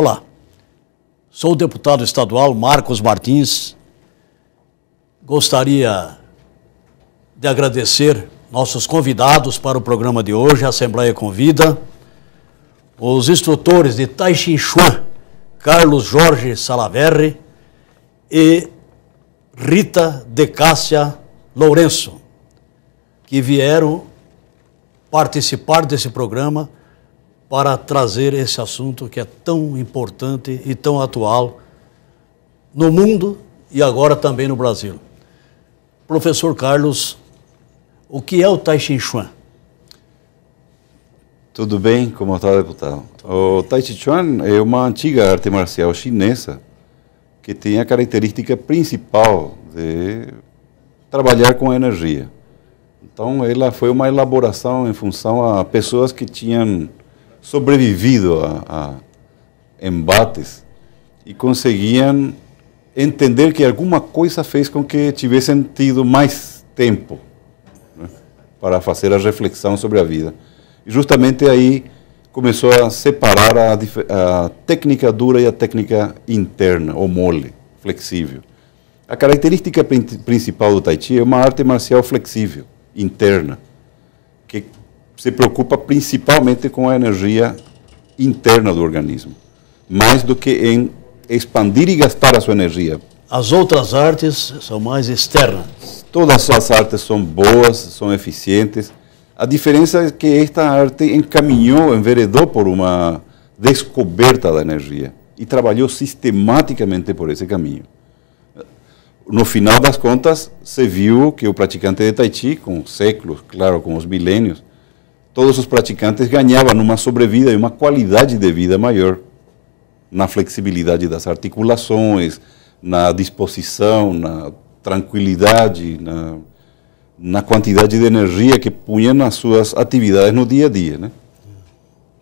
Olá, sou o deputado estadual Marcos Martins. Gostaria de agradecer nossos convidados para o programa de hoje. A Assembleia convida os instrutores de Tai Chi Chuan, Carlos Jorge Salaverry e Rita de Cássia Lourenço, que vieram participar desse programa para trazer esse assunto que é tão importante e tão atual no mundo e agora também no Brasil. Professor Carlos, o que é o Tai Chi Chuan? Tudo bem? Como está, deputado? O Tai Chi Chuan é uma antiga arte marcial chinesa que tem a característica principal de trabalhar com energia. Então, ela foi uma elaboração em função a pessoas que tinham sobrevivido a embates e conseguiam entender que alguma coisa fez com que tivessem tido mais tempo, né, para fazer a reflexão sobre a vida. E justamente aí começou a separar a técnica dura e a técnica interna, ou mole, flexível. A característica principal do Tai Chi é uma arte marcial flexível, interna, que se preocupa principalmente com a energia interna do organismo, mais do que em expandir e gastar a sua energia. As outras artes são mais externas. Todas as artes são boas, são eficientes. A diferença é que esta arte enveredou por uma descoberta da energia e trabalhou sistematicamente por esse caminho. No final das contas, se viu que o praticante de Tai Chi, com séculos, claro, com os milênios, todos os praticantes ganhavam uma sobrevida e uma qualidade de vida maior na flexibilidade das articulações, na disposição, na tranquilidade, na quantidade de energia que punham nas suas atividades no dia a dia, né?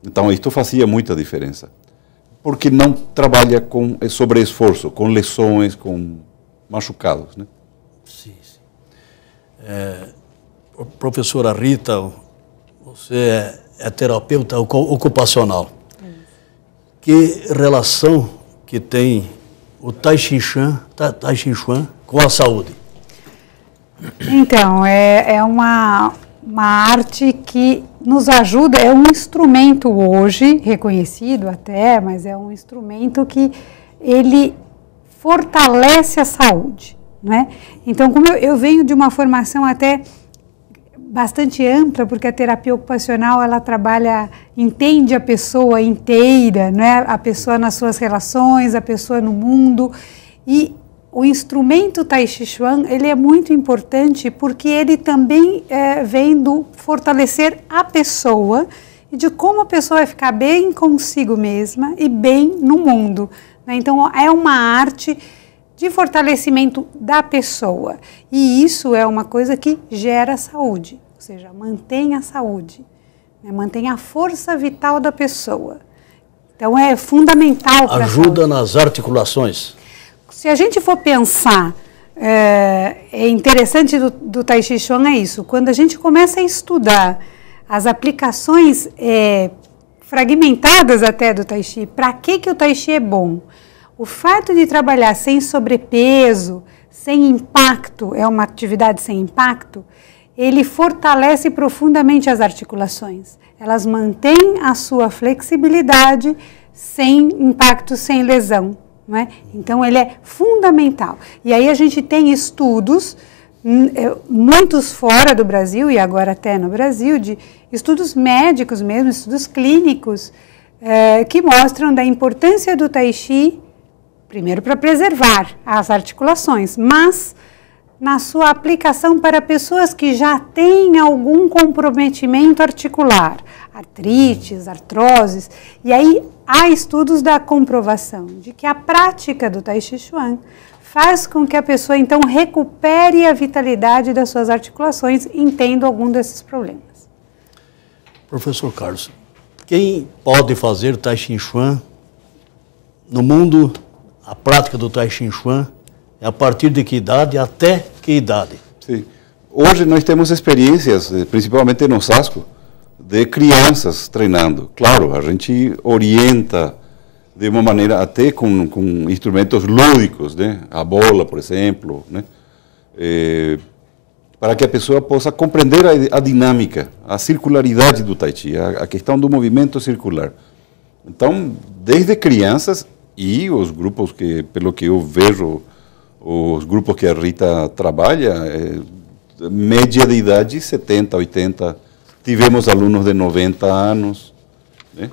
Então, isto fazia muita diferença. Porque não trabalha com sobre-esforço, com lesões, com machucados, né? Sim, sim. Professora Rita, você é terapeuta ocupacional. Que relação que tem o Tai Chi Chuan com a saúde? Então, é uma arte que nos ajuda, é um instrumento hoje, reconhecido até, mas é um instrumento que ele fortalece a saúde, né? Então, como eu venho de uma formação até bastante ampla, porque a terapia ocupacional, ela entende a pessoa inteira, né? A pessoa nas suas relações, a pessoa no mundo, e o instrumento Tai Chi Chuan, ele é muito importante porque ele também vem do fortalecer a pessoa e de como a pessoa vai ficar bem consigo mesma e bem no mundo, né? Então, é uma arte de fortalecimento da pessoa. E isso é uma coisa que gera saúde, ou seja, mantém a saúde, né? Mantém a força vital da pessoa. Então, é fundamental para a saúde. Ajuda nas articulações. Se a gente for pensar, é interessante do Tai Chi Chuan é isso. Quando a gente começa a estudar as aplicações fragmentadas até do Tai Chi, para que o Tai Chi é bom? O fato de trabalhar sem sobrepeso, sem impacto, é uma atividade sem impacto, ele fortalece profundamente as articulações. Elas mantêm a sua flexibilidade sem impacto, sem lesão, não é? Então, ele é fundamental. E aí a gente tem estudos, muitos fora do Brasil e agora até no Brasil, de estudos médicos mesmo, estudos clínicos, que mostram da importância do Tai Chi, primeiro para preservar as articulações, mas na sua aplicação para pessoas que já têm algum comprometimento articular, artrites, artroses, e aí há estudos da comprovação de que a prática do Tai Chi Chuan faz com que a pessoa então recupere a vitalidade das suas articulações, entendo algum desses problemas. Professor Carlos, quem pode fazer Tai Chi Chuan no mundo? A prática do Tai Chi Chuan é a partir de que idade até que idade? Sim. Hoje nós temos experiências, principalmente no Osasco, de crianças treinando. Claro, a gente orienta de uma maneira até com instrumentos lúdicos, né? A bola, por exemplo, né? Para que a pessoa possa compreender a dinâmica, a circularidade do Tai Chi, a questão do movimento circular. Então, desde crianças e os grupos que, pelo que eu vejo, os grupos que a Rita trabalha, média de idade 70, 80, tivemos alunos de 90 anos, né?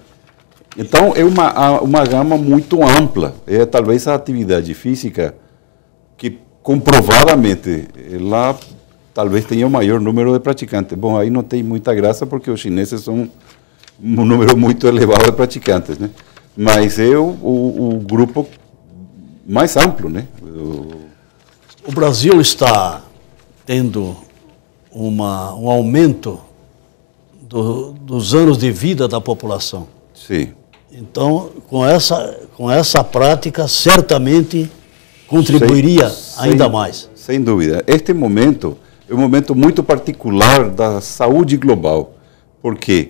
Então, é uma gama muito ampla. É talvez a atividade física que comprovadamente ela talvez tenha o maior número de praticantes. Bom, aí não tem muita graça porque os chineses são um número muito elevado de praticantes, né? Mas é o grupo mais amplo, né? O Brasil está tendo um aumento dos anos de vida da população. Sim. Então, com essa prática, certamente contribuiria ainda mais. Sem dúvida. Este momento é um momento muito particular da saúde global, porque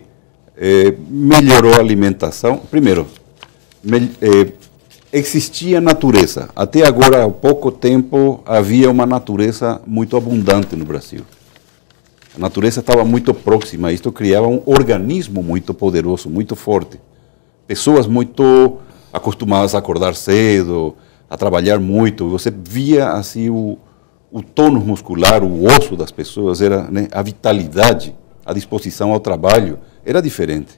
melhorou a alimentação. Primeiro, existia natureza. Até agora, há pouco tempo, havia uma natureza muito abundante no Brasil. A natureza estava muito próxima, isto criava um organismo muito poderoso, muito forte. Pessoas muito acostumadas a acordar cedo, a trabalhar muito. Você via assim o tônus muscular, o osso das pessoas, era, né, a vitalidade, a disposição ao trabalho era diferente.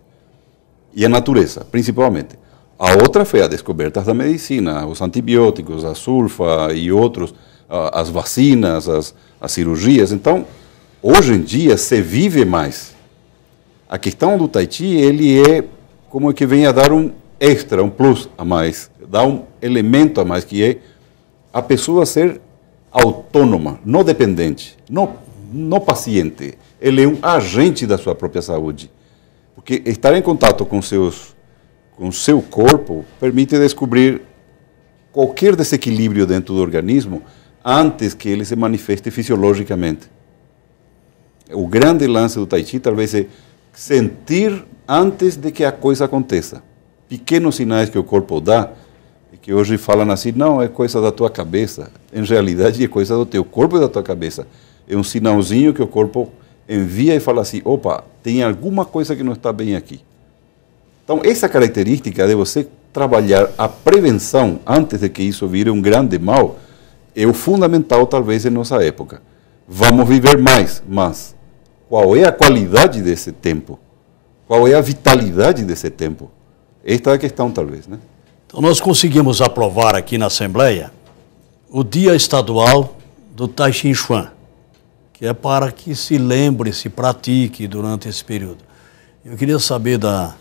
E a natureza, principalmente. A outra foi a descoberta da medicina, os antibióticos, a sulfa e outros, as vacinas, as cirurgias. Então, hoje em dia, se vive mais. A questão do Tai Chi, ele é como que vem a dar um extra, um plus a mais, dá um elemento a mais, que é a pessoa ser autônoma, não dependente, não paciente. Ele é um agente da sua própria saúde. Porque estar em contato com o seu corpo permite descobrir qualquer desequilíbrio dentro do organismo antes que ele se manifeste fisiologicamente. O grande lance do Tai Chi talvez é sentir antes de que a coisa aconteça. Pequenos sinais que o corpo dá, e que hoje falam assim, não, é coisa da tua cabeça. Em realidade, é coisa do teu corpo e da tua cabeça. É um sinalzinho que o corpo envia e fala assim, opa, tem alguma coisa que não está bem aqui. Então, essa característica de você trabalhar a prevenção antes de que isso vire um grande mal, é o fundamental, talvez, em nossa época. Vamos viver mais, mas qual é a qualidade desse tempo? Qual é a vitalidade desse tempo? Esta é a questão, talvez, né? Então, nós conseguimos aprovar aqui na Assembleia o Dia Estadual do Tai Chi Chuan, que é para que se lembre, se pratique durante esse período. Eu queria saber da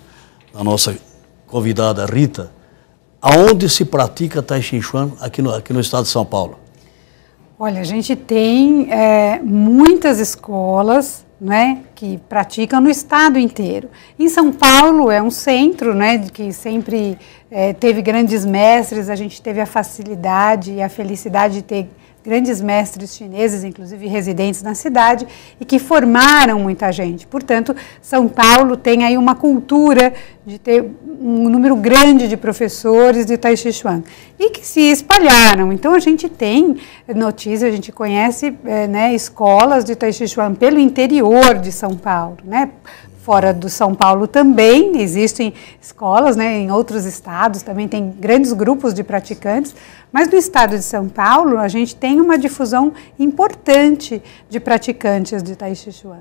nossa convidada Rita, aonde se pratica Tai Chi Chuan aqui no estado de São Paulo? Olha, a gente tem muitas escolas, né, que praticam no estado inteiro. Em São Paulo é um centro, né, que sempre teve grandes mestres, a gente teve a facilidade e a felicidade de ter grandes mestres chineses, inclusive residentes na cidade, e que formaram muita gente. Portanto, São Paulo tem aí uma cultura de ter um número grande de professores de Tai Chi Chuan e que se espalharam. Então, a gente tem notícia, a gente conhece escolas de Tai Chi Chuan pelo interior de São Paulo, né? Fora do São Paulo também existem escolas, né, em outros estados também tem grandes grupos de praticantes, mas no estado de São Paulo a gente tem uma difusão importante de praticantes de Tai Chi Chuan.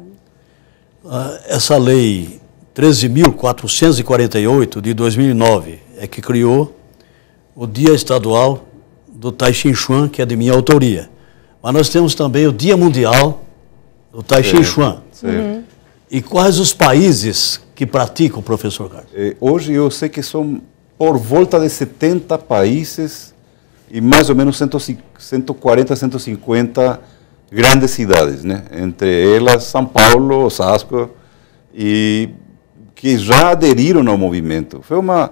Essa lei 13.448 de 2009 é que criou o Dia Estadual do Tai Chi Chuan, que é de minha autoria. Mas nós temos também o Dia Mundial do Tai Chi Chuan. Uhum. E quais os países que praticam, professor Carlos? Hoje eu sei que são por volta de 70 países e mais ou menos 140, 150 grandes cidades, né? Entre elas São Paulo, Osasco, e que já aderiram ao movimento. Foi uma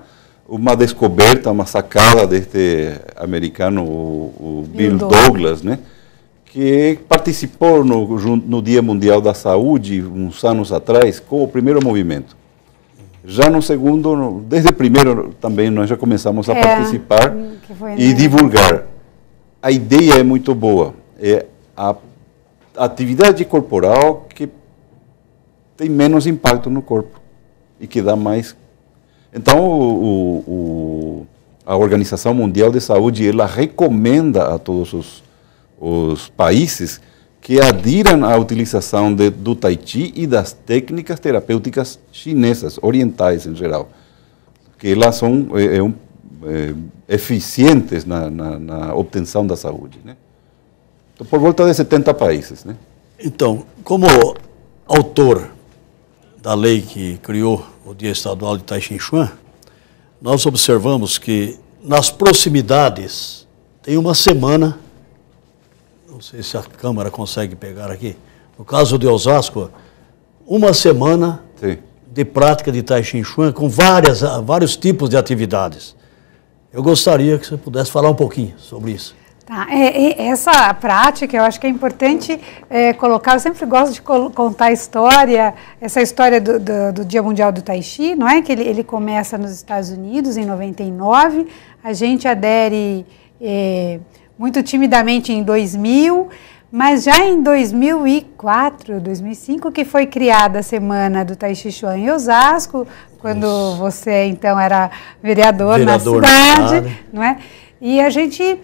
descoberta, uma sacada deste americano, o Bill Douglas, né? Que participou no Dia Mundial da Saúde, uns anos atrás, com o primeiro movimento. Já no segundo, desde o primeiro também nós já começamos a participar e divulgar. A ideia é muito boa. É a atividade corporal que tem menos impacto no corpo e que dá mais. Então, a Organização Mundial de Saúde, ela recomenda a todos os países que adiram à utilização do Tai Chi e das técnicas terapêuticas chinesas, orientais em geral, que elas são eficientes na obtenção da saúde, né? Então, por volta de 70 países, né? Então, como autor da lei que criou o Dia Estadual de Tai Chi Chuan, nós observamos que nas proximidades tem uma semana, não sei se a Câmara consegue pegar aqui, no caso de Osasco, uma semana Sim. de prática de Tai Chi Chuan com vários tipos de atividades. Eu gostaria que você pudesse falar um pouquinho sobre isso. Tá, essa prática, eu acho que é importante colocar, eu sempre gosto de contar a história, essa história do Dia Mundial do Tai Chi, não é? Que ele começa nos Estados Unidos em 99, a gente adere muito timidamente em 2000, mas já em 2004, 2005, que foi criada a Semana do Tai Chi Chuan em Osasco, quando você então era vereador na cidade, não é? E a gente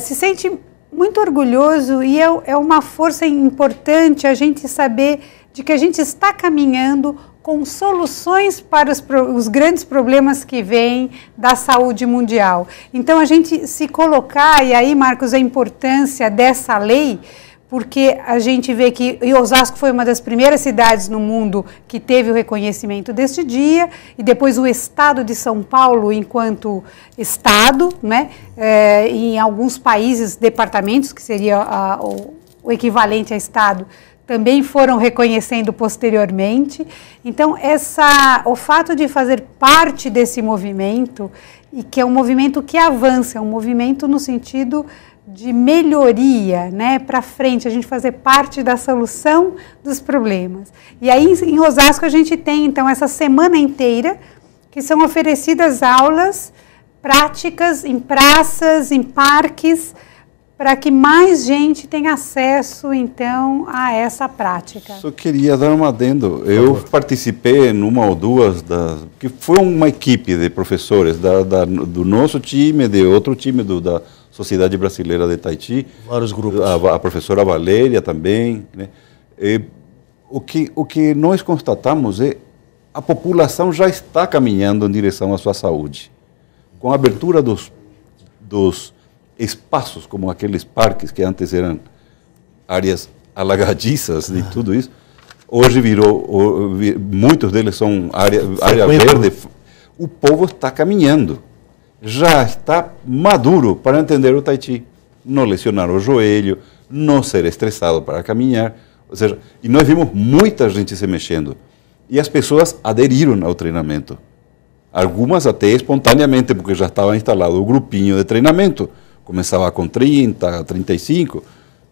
se sente muito orgulhoso e é uma força importante a gente saber de que a gente está caminhando com soluções para os grandes problemas que vêm da saúde mundial. Então, a gente se colocar, e aí, Marcos, a importância dessa lei, porque a gente vê que Osasco foi uma das primeiras cidades no mundo que teve o reconhecimento deste dia, e depois o Estado de São Paulo, enquanto Estado, né, em alguns países, departamentos, que seria o equivalente a Estado, também foram reconhecendo posteriormente. Então, o fato de fazer parte desse movimento, e que é um movimento que avança, é um movimento no sentido de melhoria, né, para frente, a gente fazer parte da solução dos problemas. E aí, em Osasco, a gente tem, então, essa semana inteira, que são oferecidas aulas práticas em praças, em parques, para que mais gente tenha acesso, então, a essa prática. Só queria dar um adendo. Eu participei em uma ou duas, que foi uma equipe de professores do nosso time, de outro time da Sociedade Brasileira de Tai Chi. Vários grupos. A professora Valéria também, né? O que nós constatamos é a população já está caminhando em direção à sua saúde. Com a abertura dos espaços, como aqueles parques que antes eram áreas alagadiças e tudo isso, hoje muitos deles são área verde. O povo está caminhando, já está maduro para entender o Tai Chi, não lesionar o joelho, não ser estressado para caminhar, ou seja, e nós vimos muita gente se mexendo, e as pessoas aderiram ao treinamento, algumas até espontaneamente, porque já estava instalado o grupinho de treinamento. Começava com 30, 35,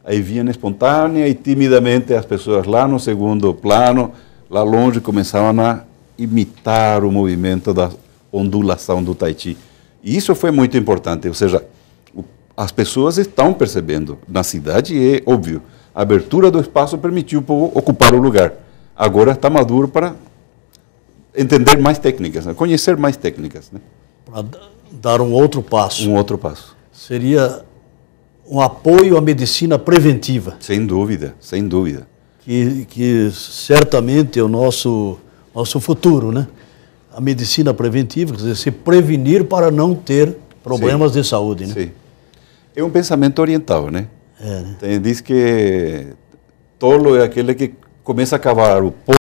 aí vinha espontânea e timidamente as pessoas lá no segundo plano, lá longe, começavam a imitar o movimento da ondulação do Tai Chi. E isso foi muito importante, ou seja, as pessoas estão percebendo. Na cidade é óbvio, a abertura do espaço permitiu o povo ocupar o lugar. Agora está maduro para entender mais técnicas, né? Conhecer mais técnicas, né? Para dar um outro passo. Um outro passo. Seria um apoio à medicina preventiva. Sem dúvida, sem dúvida. Que certamente é o nosso futuro, né? A medicina preventiva, quer dizer, se prevenir para não ter problemas de saúde, né? Sim. É um pensamento oriental, né? Diz que tolo é aquele que começa a cavar o